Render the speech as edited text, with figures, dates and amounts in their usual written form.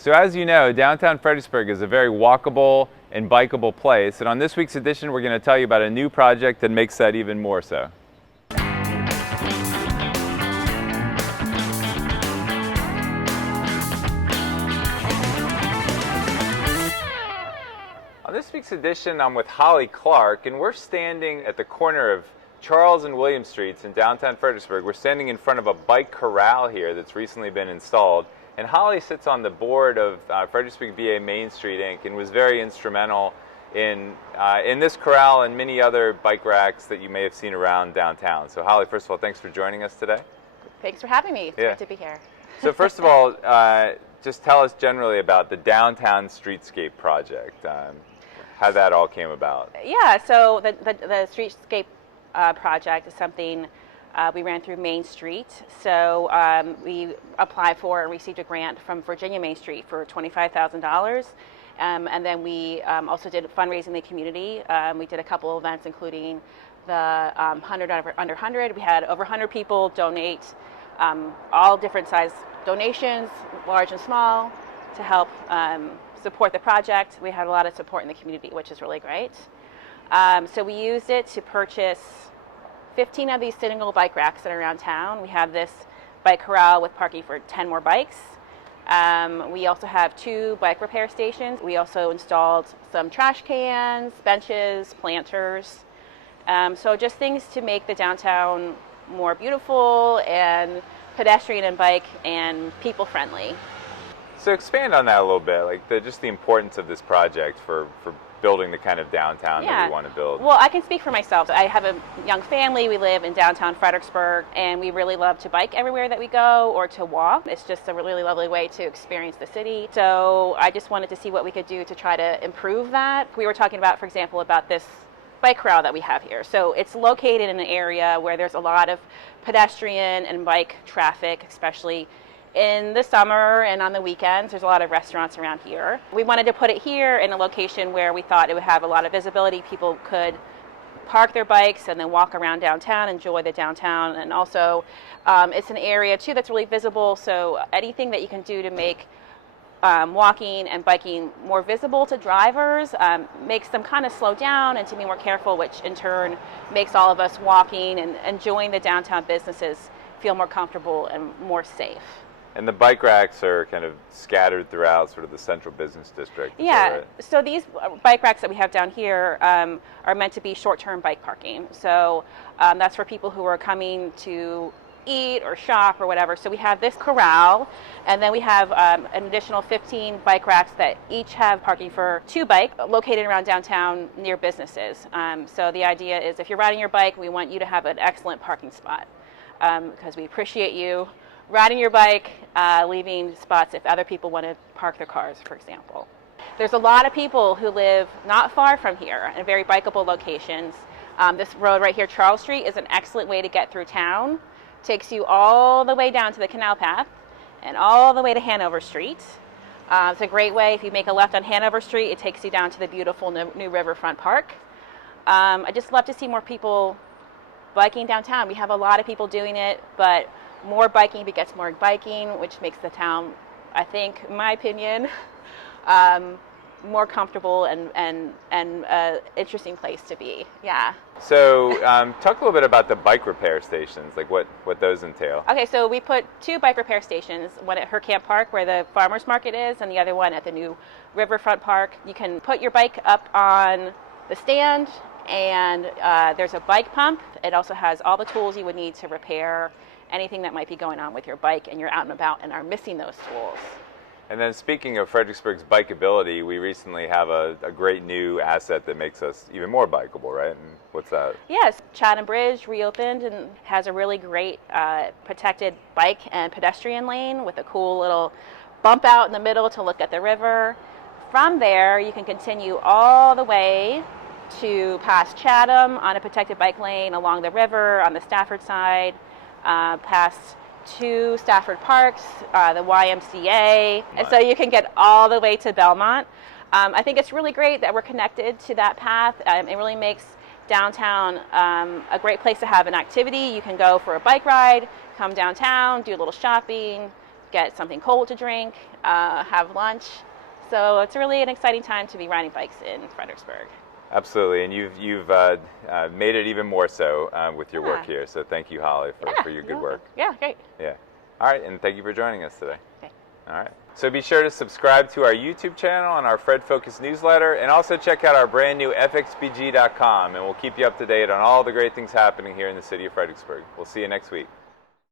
So as you know, downtown Fredericksburg is a very walkable and bikeable place, and on this week's edition we're going to tell you about a new project that makes that even more so. On this week's edition, I'm with Holly Clark, and we're standing at the corner of Charles and William Streets in downtown Fredericksburg. We're standing in front of a bike corral here that's recently been installed. And Holly sits on the board of Fredericksburg Main Street, Inc., and was very instrumental in this corral and many other bike racks that you may have seen around downtown. So Holly, first of all, thanks for joining us today. Thanks for having me. It's great to be here. So first of all, just tell us generally about the Downtown Streetscape project, how that all came about. Yeah, so the Streetscape project is something we ran through Main Street. So we applied for and received a grant from Virginia Main Street for $25,000. And then we also did fundraising in the community. We did a couple of events, including the 100 under 100. We had over 100 people donate all different size donations, large and small, to help support the project. We had a lot of support in the community, which is really great. So we used it to purchase 15 of these single bike racks that are around town. We have this bike corral with parking for 10 more bikes. We also have 2 bike repair stations. We also installed some trash cans, benches, planters. So just things to make the downtown more beautiful and pedestrian and bike and people friendly. So expand on that a little bit, like just the importance of this project for building the kind of downtown that we want to build. Well, I can speak for myself. I have a young family. We live in downtown Fredericksburg, and we really love to bike everywhere that we go or to walk. It's just a really lovely way to experience the city. So I just wanted to see what we could do to try to improve that. We were talking about, for example, about this bike corral that we have here. So it's located in an area where there's a lot of pedestrian and bike traffic, especially in the summer and on the weekends. There's a lot of restaurants around here. We wanted to put it here in a location where we thought it would have a lot of visibility. People could park their bikes and then walk around downtown, enjoy the downtown. And also it's an area too that's really visible, so anything that you can do to make walking and biking more visible to drivers makes them kind of slow down and to be more careful, which in turn makes all of us walking and enjoying the downtown businesses feel more comfortable and more safe. And the bike racks are kind of scattered throughout sort of the central business district. Yeah, right? So these bike racks that we have down here are meant to be short-term bike parking. So that's for people who are coming to eat or shop or whatever. So we have this corral, and then we have an additional 15 bike racks that each have parking for 2 bikes located around downtown near businesses. So the idea is if you're riding your bike, we want you to have an excellent parking spot because we appreciate you riding your bike, leaving spots if other people want to park their cars, for example. There's a lot of people who live not far from here in very bikeable locations. This road right here, Charles Street, is an excellent way to get through town. Takes you all the way down to the Canal Path and all the way to Hanover Street. It's a great way. If you make a left on Hanover Street, it takes you down to the beautiful new Riverfront Park. I just love to see more people biking downtown. We have a lot of people doing it, but more biking begets more biking, which makes the town, I think, in my opinion, more comfortable and interesting place to be. Yeah. So talk a little bit about the bike repair stations, like what those entail. Okay, so we put 2 bike repair stations, one at Herkamp Park where the farmers market is, and the other one at the new Riverfront Park. You can put your bike up on the stand, and there's a bike pump. It also has all the tools you would need to repair anything that might be going on with your bike and you're out and about and are missing those tools. And then speaking of Fredericksburg's bikeability, we recently have a great new asset that makes us even more bikeable, right? And what's that? Yes, Chatham Bridge reopened and has a really great protected bike and pedestrian lane with a cool little bump out in the middle to look at the river. From there, you can continue all the way to past Chatham on a protected bike lane along the river on the Stafford side, past 2 Stafford Parks, the YMCA, and so you can get all the way to Belmont. I think it's really great that we're connected to that path. It really makes downtown a great place to have an activity. You can go for a bike ride, come downtown, do a little shopping, get something cold to drink, have lunch. So it's really an exciting time to be riding bikes in Fredericksburg. Absolutely, and you've made it even more so with your work here. So thank you, Holly, for your good work. Yeah, great. Yeah. All right, and thank you for joining us today. Okay. All right. So be sure to subscribe to our YouTube channel and our Fred Focus newsletter, and also check out our brand new FXBG.com, and we'll keep you up to date on all the great things happening here in the city of Fredericksburg. We'll see you next week.